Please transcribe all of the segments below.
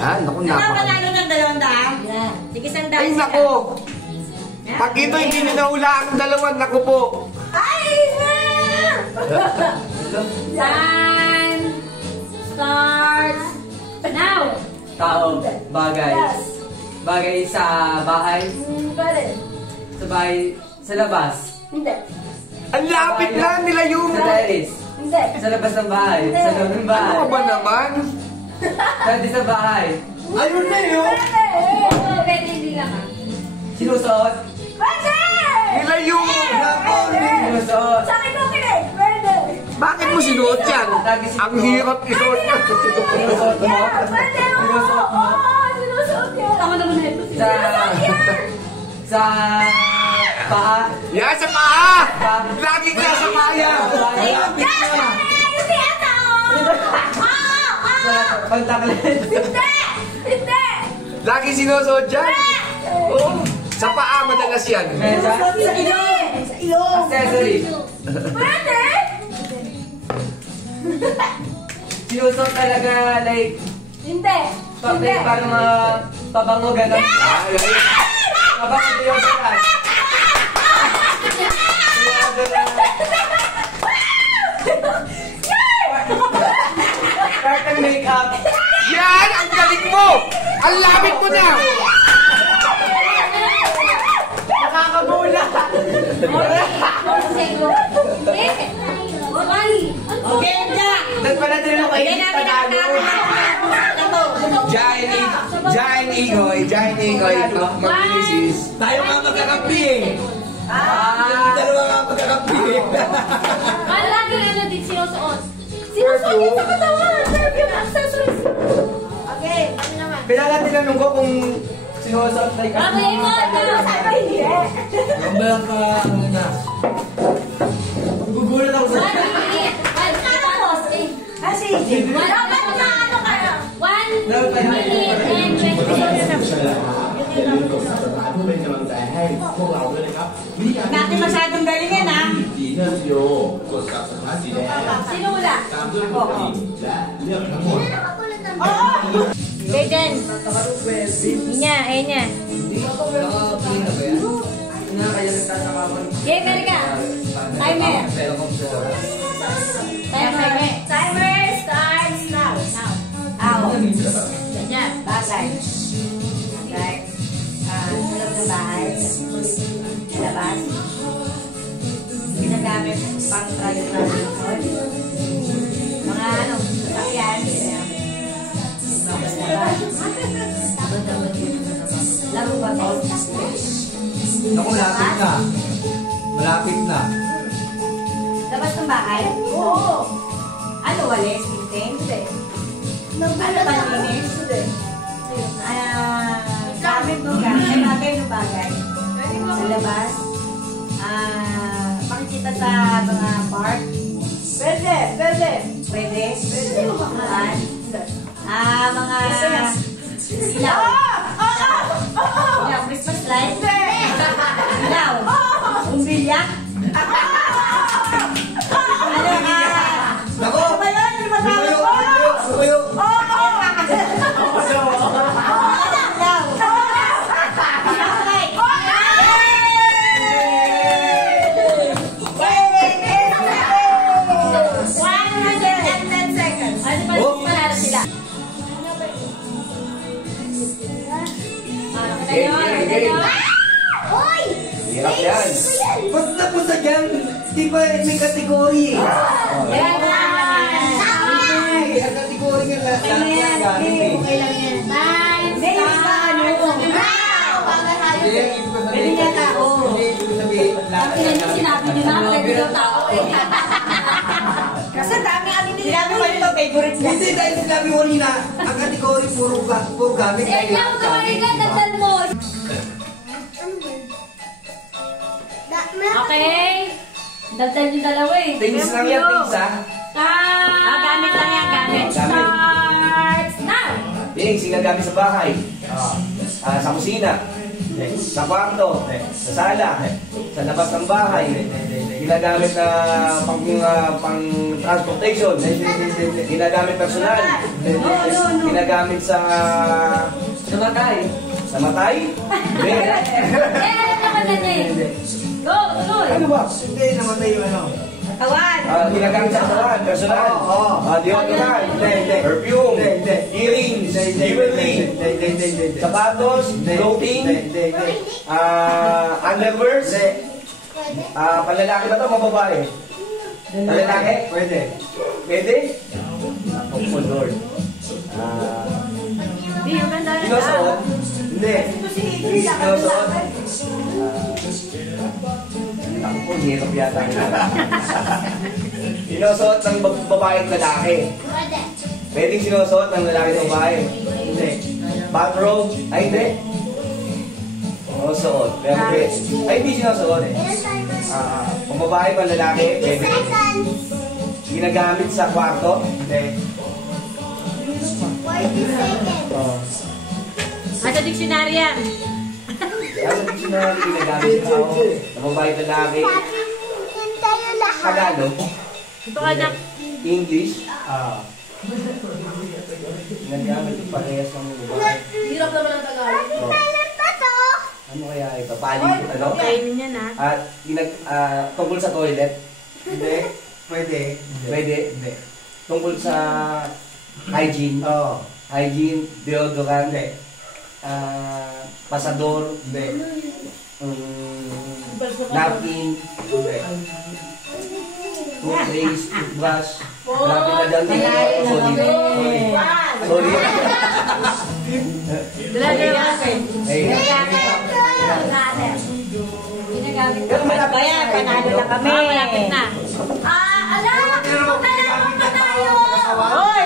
Yan, naku, Panalo ng 200? Yan. Sige, 100. Ay, naku! Pag ito hindi nyo naula ang 2, naku po. Ay, Time starts now. Tao, bagay. Bagay sa bahay. Pwede. Sa bahay, sa labas. Hindi. Ang lapit lang nila yung... Sa terrace. Hindi. Sa labas ng bahay. Sa loob ng bahay. Ano ba naman? Pwede sa bahay. Ayun na yun! Pwede, hindi lang. Sinusuot. Pwede! Nila yung... Sinusuot. Sa akin ko kinig. Pwede. Bakit mo sinuot yan? Ang hirap isuot yan. Sinusuot mo. Pwede, Sinusuot mo. Sinusuot yan. Tama naman na ito. Sa... Sa... Paa. Yan sa paa! Lagi ka sa paa yan! Pagtaklit. Hindi! Lagi sinusuot yan! Oo. Sa paa madalas yan. Mesa. Sa ilong! Sa ilong! Accessory. Pwede! Sinusuot talaga like... Hindi! Hindi! Parang pabango gano'n. Pabango ito yung sakas. Curtain makeup. Yan! Ang galing mo! Ang lapit mo na! Nakakabula. Okay, Doon pala tinanong kayo Hindi namin Tagalog. Giant Igoy, mag-misis. Tayo nga magkakampi eh. Dalawa nga magkakampi eh. Ano lagi ano din sinusuot? Sinusuot din sa katawan! Sarap yung accessories! Okay, ano naman? Kailangan tinanong ko kung sinusuot like Okay, mo! Sabi hindi! Ang balang ka, ano na. Gugulat ako sa... Dapat na ano kayo? 1 minute and 20 seconds. Natin masyadong galingin ha? Sino wala? Ako. Biden. Niya, ayun niya. Okay, kaya ka. Timer. Timer starts now. Now. Ganyan. Bagay. Bagay. Sa loob ng bahay. Sa labas. Ginagamit pang traditional. Mga ano, sasakyan. Tapos labas. Laro ba ito? Naku, malapit na. Malapit na. Labas ng bahay? Oo. Ano, walis? Pinting? Hindi. Ano ba linis? Hindi. Gamit mo ka. Ay, bagay no bagay. Sa labas. Makikita sa mga park. Pwede. Pwede. Pwede? Pwede mo bakahan. Mga... Ilaw. Ilaw. Christmas light. Ilaw. Umbilya. Naku! Lumayo! Hirap yan. Ba't napunta dyan? Di ba may kategory eh? Yan na! Ang kategory nga lahat yan gamit eh. Okay lang yan. Time start! Pwede niya tao. Hindi ko sabihin lahat yan gamit. Sinabi nyo na, pwede daw tao eh. Kasi dami amin din. Sinabi mo ito, favorite niya. Hindi dahil sinabi mo nila, ang kategory puro gamit. Eh, lang kamari ka, nagdal mo. Okay. Dagdag yung dalawa eh. things lang yan, things ha. Gamit lang yan, gamit. Starts now! Things, ginagamit sa bahay. Sa kusina. Sa kwarto, sa sala, sa labas ng bahay, ginagamit na pang transportation, ginagamit personal, ginagamit sa Namatay. matay. Hindi. Alam naman na niya eh. Go, tuloy. Ano ba? Hindi namatay yung ano. Katawan. Ginagamit sa katawan, personal. Deodorant, perfume, earrings, jewelry, sapatos, clothing, underwears. Panlalaki ba ito o mababae? Panlalaki? Pwede. Pwede? Oh Lord. Hindi, yung ganda na. Sinusuot? Hindi. Sinusuot? Ako po, hirap yata. Sinusuot ng babae at lalaki. Pwedeng sinusuot ng lalaki at babae. Hindi. Bathrobe? Ay, hindi. Sinusuot. Pero pwede. Ay, hindi sinusuot eh. Kung babae pa lalaki, pwede. Ginagamit sa kwarto? Hindi. Nasa dictionary yan. Sa dictionary, ginagamit sa tao. Sa babae at lalaki. Tagalog? Ito ka na. English? Ginagamit yung parehas ng babae. Hirap naman ang Tagalog. Ano kaya ito? Paling ano? Kainin niya na. Tungkol sa toilet? Hindi. Pwede. Pwede? Hindi. Tungkol sa hygiene? Oo. Hygiene, deodorant, pasador, Hindi. napkin, Hindi. toothpaste, toothbrush, grabe na dyan din. Sorry. Dala-dala. Ay, Ginagamit Pero malapit ba yan? Panalo na kami. Malapit na. Alam! Magdalaman pa tayo! Hoy!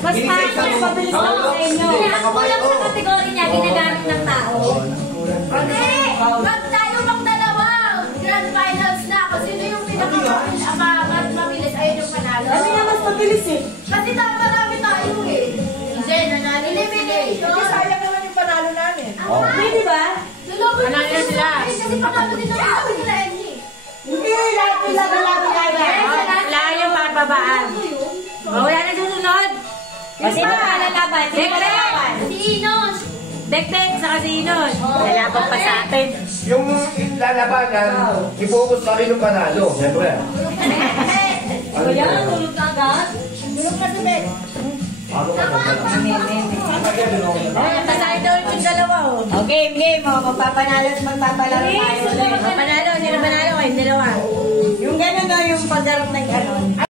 Mas parang mabilis lang sa inyo. Ang kulang sa kategory niya, ginagamit ng tao. Okay! Wag tayo magdalawa! Grand finals na! Kasi sino yung pinakamabilis? Ayun yung panalo. Ano yung mas mabilis eh? Kasi marami tayo eh. Hindi, nanalo. Elimination. Hindi, sayang naman yung panalo namin. Pwede ba? Panalo na sila. Kasi panalo din naman ako nila, Annie. Hindi, lahat nila panalo tayo. Wala yung papabaan. Wala na susunod. Sino pa lalaban? Sino pa lalaban? Si Inos. Dek-dek, saka si Inos. Lalaban pa sa atin. Yung lalabanan, i-focus pa rin yung panalo. Siyempre. Kuya, tulog ka agad? Tulog ka sa bed. Tayo daw yung dalawa, oh. Okay, game, oh. Magpapanalo at magpapalaro tayo. Magpanalo, sino panalo? Kayong dalawa. Yung gano'n, no, yung pagdarap ng gano'n.